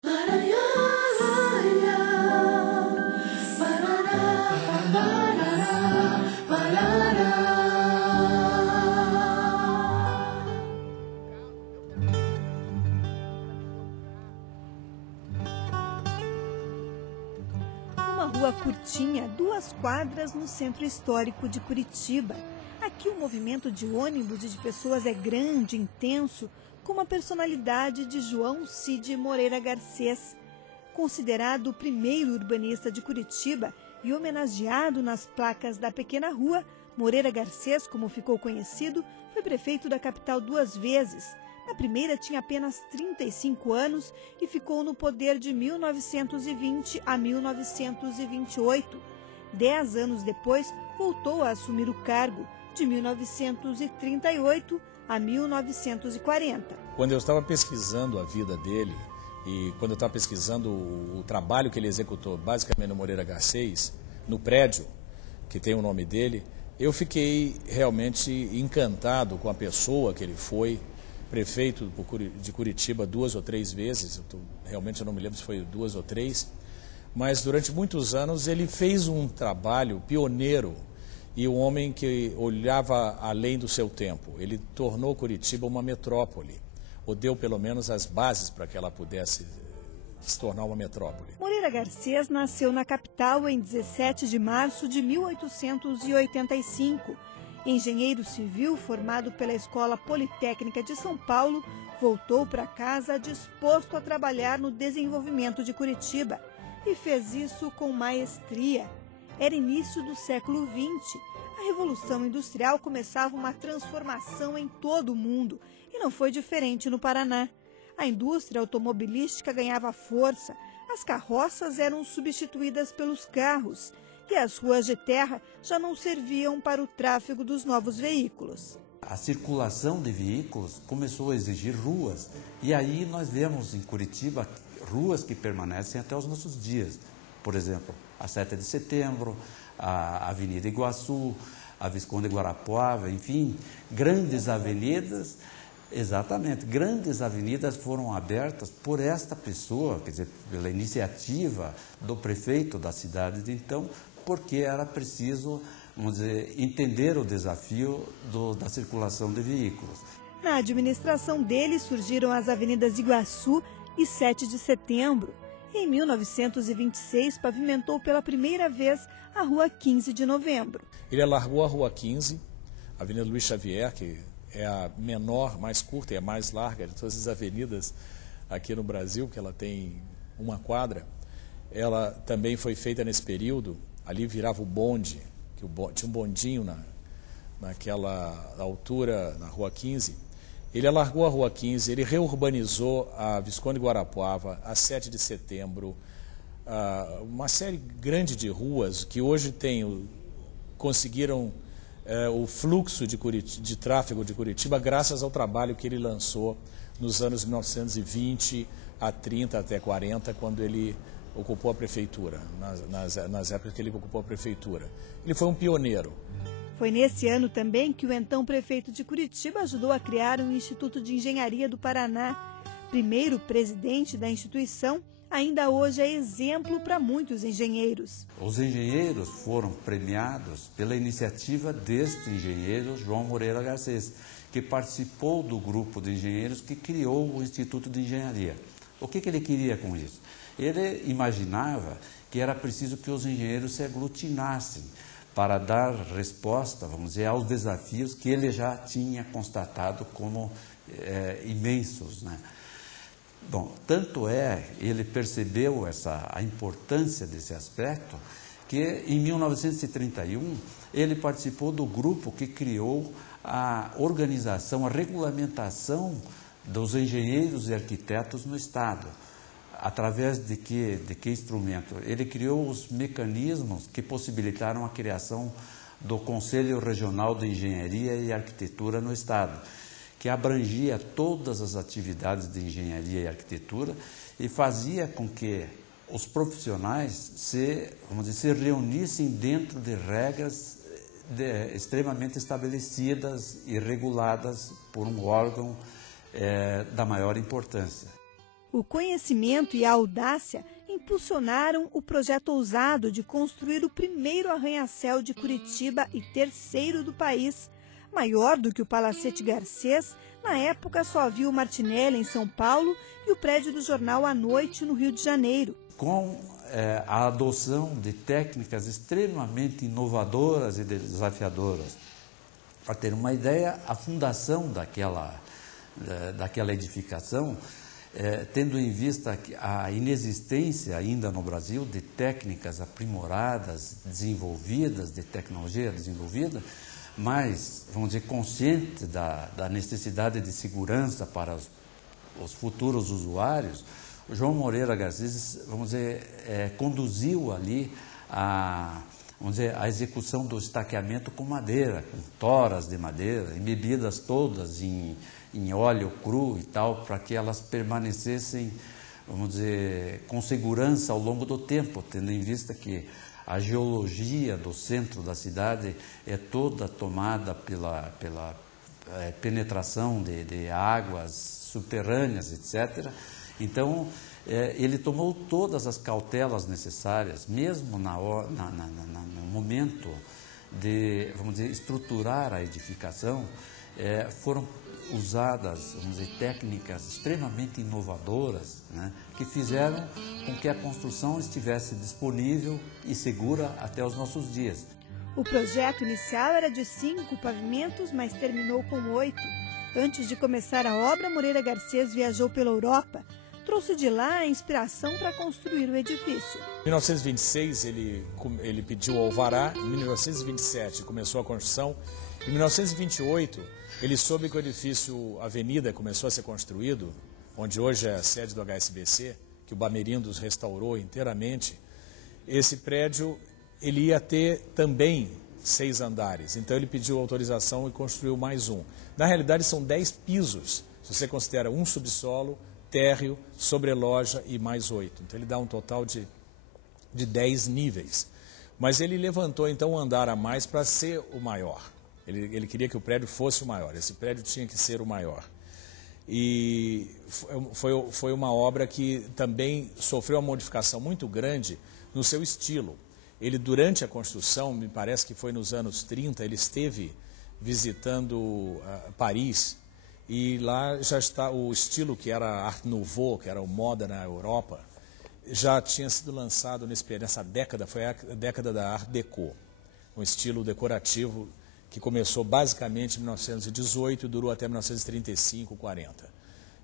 Uma rua curtinha, 2 quadras no centro histórico de Curitiba. Aqui o movimento de ônibus e de pessoas é grande, intenso, com a personalidade de João Cid Moreira Garcês. Considerado o primeiro urbanista de Curitiba e homenageado nas placas da pequena rua, Moreira Garcês, como ficou conhecido, foi prefeito da capital 2 vezes. Na primeira tinha apenas 35 anos e ficou no poder de 1920 a 1928. 10 anos depois, voltou a assumir o cargo, de 1938 a 1940. Quando eu estava pesquisando a vida dele e quando eu estava pesquisando o trabalho que ele executou, basicamente no Moreira Garcês, no prédio que tem o nome dele, eu fiquei realmente encantado com a pessoa que ele foi. Prefeito de Curitiba 2 ou 3 vezes, realmente eu não me lembro se foi 2 ou 3, mas durante muitos anos ele fez um trabalho pioneiro e um homem que olhava além do seu tempo. Ele tornou Curitiba uma metrópole, ou deu pelo menos as bases para que ela pudesse se tornar uma metrópole. Moreira Garcês nasceu na capital em 17 de março de 1885. Engenheiro civil formado pela Escola Politécnica de São Paulo, voltou para casa disposto a trabalhar no desenvolvimento de Curitiba e fez isso com maestria. Era início do século XX. A Revolução Industrial começava uma transformação em todo o mundo e não foi diferente no Paraná. A indústria automobilística ganhava força, as carroças eram substituídas pelos carros e as ruas de terra já não serviam para o tráfego dos novos veículos. A circulação de veículos começou a exigir ruas e aí nós vemos em Curitiba ruas que permanecem até os nossos dias. Por exemplo, a 7 de Setembro, a Avenida Iguaçu, a Visconde Guarapuava, enfim, grandes avenidas. Exatamente, grandes avenidas foram abertas por esta pessoa, quer dizer, pela iniciativa do prefeito da cidade de então, porque era preciso, vamos dizer, entender o desafio da circulação de veículos. Na administração dele surgiram as avenidas Iguaçu e 7 de Setembro. Em 1926, pavimentou pela primeira vez a Rua 15 de Novembro. Ele alargou a Rua 15, a Avenida Luiz Xavier, que é a menor, mais curta e a mais larga de todas as avenidas aqui no Brasil, que ela tem uma quadra. Ela também foi feita nesse período. Ali virava o bonde, tinha um bondinho naquela altura, na Rua 15. Ele alargou a Rua 15, ele reurbanizou a Visconde Guarapuava, a 7 de Setembro, uma série grande de ruas que hoje conseguiram o fluxo de tráfego de Curitiba graças ao trabalho que ele lançou nos anos 1920 a 30 até 40, quando ele ocupou a prefeitura, nas épocas que ele ocupou a prefeitura. Ele foi um pioneiro. Foi nesse ano também que o então prefeito de Curitiba ajudou a criar o Instituto de Engenharia do Paraná. Primeiro presidente da instituição, ainda hoje é exemplo para muitos engenheiros. Os engenheiros foram premiados pela iniciativa deste engenheiro, João Moreira Garcês, que participou do grupo de engenheiros que criou o Instituto de Engenharia. O que ele queria com isso? Ele imaginava que era preciso que os engenheiros se aglutinassem para dar resposta, vamos dizer, aos desafios que ele já tinha constatado como imensos, né? Bom, tanto ele percebeu a importância desse aspecto, que em 1931 ele participou do grupo que criou a organização, a regulamentação dos engenheiros e arquitetos no Estado. Através de que instrumento? Ele criou os mecanismos que possibilitaram a criação do Conselho Regional de Engenharia e Arquitetura no Estado, que abrangia todas as atividades de engenharia e arquitetura e fazia com que os profissionais se reunissem dentro de regras extremamente estabelecidas e reguladas por um órgão da maior importância. O O conhecimento e a audácia impulsionaram o projeto ousado de construir o primeiro arranha-céu de Curitiba e terceiro do país. Maior do que o Palacete Garcês, na época só havia o Martinelli em São Paulo e o prédio do jornal à Noite no Rio de Janeiro. Com a adoção de técnicas extremamente inovadoras e desafiadoras. Para ter uma ideia, a fundação daquela edificação, tendo em vista a inexistência ainda no Brasil de técnicas aprimoradas, desenvolvidas, de tecnologia desenvolvida, mas, vamos dizer, consciente da necessidade de segurança para os futuros usuários, o João Moreira Garcês, vamos dizer, conduziu ali a execução do estaqueamento com madeira, com toras de madeira, embebidas todas em óleo cru e tal, para que elas permanecessem, vamos dizer, com segurança ao longo do tempo, tendo em vista que a geologia do centro da cidade é toda tomada pela penetração de águas subterrâneas, etc. Então, ele tomou todas as cautelas necessárias, mesmo no momento de, vamos dizer, estruturar a edificação, foram usadas, vamos dizer, técnicas extremamente inovadoras, né, que fizeram com que a construção estivesse disponível e segura até os nossos dias. O projeto inicial era de 5 pavimentos, mas terminou com 8. Antes de começar a obra, Moreira Garcês viajou pela Europa. Trouxe de lá a inspiração para construir o edifício. Em 1926 ele pediu o alvará, em 1927 começou a construção, em 1928 ele soube que o edifício Avenida começou a ser construído, onde hoje é a sede do HSBC, que o Bamerindos restaurou inteiramente. Esse prédio ele ia ter também 6 andares, então ele pediu autorização e construiu mais um. Na realidade são 10 pisos, se você considera um subsolo, térreo, sobreloja e mais 8. Então ele dá um total de 10 níveis. Mas ele levantou então um andar a mais para ser o maior. Ele queria que o prédio fosse o maior, esse prédio tinha que ser o maior. E foi uma obra que também sofreu uma modificação muito grande no seu estilo. Ele, durante a construção, me parece que foi nos anos 30, ele esteve visitando Paris, e lá já está o estilo que era Art Nouveau, que era o moda na Europa, já tinha sido lançado nessa década, foi a década da Art Deco, um estilo decorativo que começou basicamente em 1918 e durou até 1935, 40.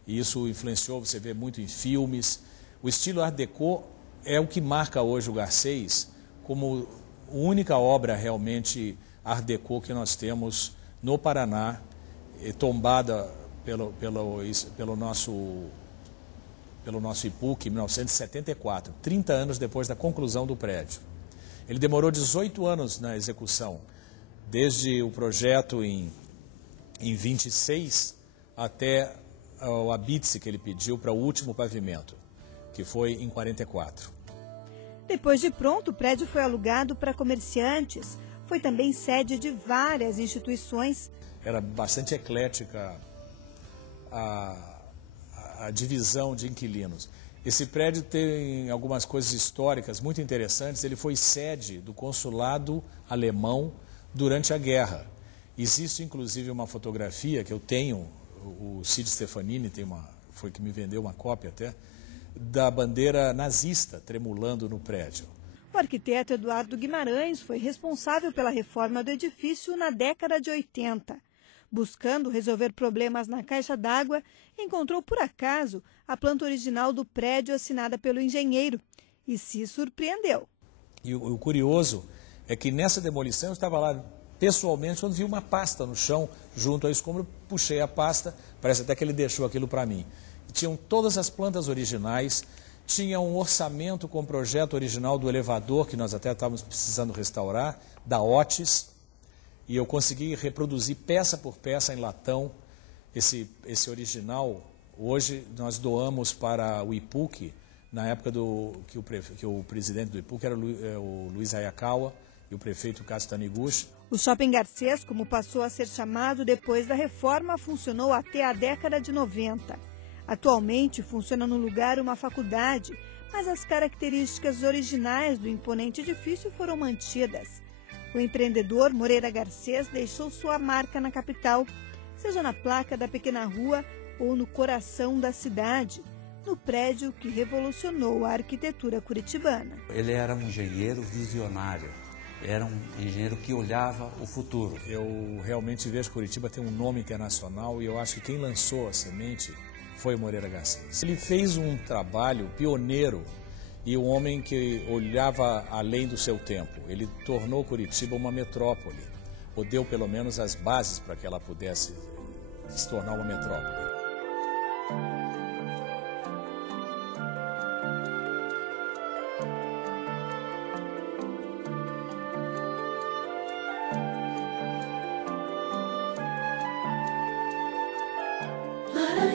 E isso influenciou, você vê muito em filmes. O estilo Art Deco é o que marca hoje o Garcês como a única obra realmente Art Deco que nós temos no Paraná, tombada pelo nosso IPUC em 1974, 30 anos depois da conclusão do prédio. Ele demorou 18 anos na execução, desde o projeto em 26 até o abitse que ele pediu para o último pavimento, que foi em 44. Depois de pronto, o prédio foi alugado para comerciantes. Foi também sede de várias instituições. Era bastante eclética a divisão de inquilinos. Esse prédio tem algumas coisas históricas muito interessantes. Ele foi sede do consulado alemão durante a guerra. Existe inclusive uma fotografia que eu tenho, o Cid Stefanini foi que me vendeu uma cópia até, da bandeira nazista tremulando no prédio. O arquiteto Eduardo Guimarães foi responsável pela reforma do edifício na década de 80. Buscando resolver problemas na caixa d'água, encontrou por acaso a planta original do prédio assinada pelo engenheiro e se surpreendeu. E o curioso é que nessa demolição eu estava lá pessoalmente quando vi uma pasta no chão junto ao escombro, puxei a pasta, parece até que ele deixou aquilo para mim. Tinham todas as plantas originais, tinha um orçamento com o projeto original do elevador, que nós até estávamos precisando restaurar, da Otis, e eu consegui reproduzir peça por peça em latão esse original. Hoje nós doamos para o IPUC, na época que o presidente do IPUC era o Luiz Hayakawa e o prefeito Cássio Taniguchi. O Shopping Garcês, como passou a ser chamado depois da reforma, funcionou até a década de 90. Atualmente funciona no lugar uma faculdade, mas as características originais do imponente edifício foram mantidas. O empreendedor Moreira Garcês deixou sua marca na capital, seja na placa da pequena rua ou no coração da cidade, no prédio que revolucionou a arquitetura curitibana. Ele era um engenheiro visionário, era um engenheiro que olhava o futuro. Eu realmente vejo que Curitiba tem um nome internacional e eu acho que quem lançou a semente foi o Moreira Garcês. Ele fez um trabalho pioneiro e um homem que olhava além do seu tempo. Ele tornou Curitiba uma metrópole, ou deu pelo menos as bases para que ela pudesse se tornar uma metrópole. Laranjeiras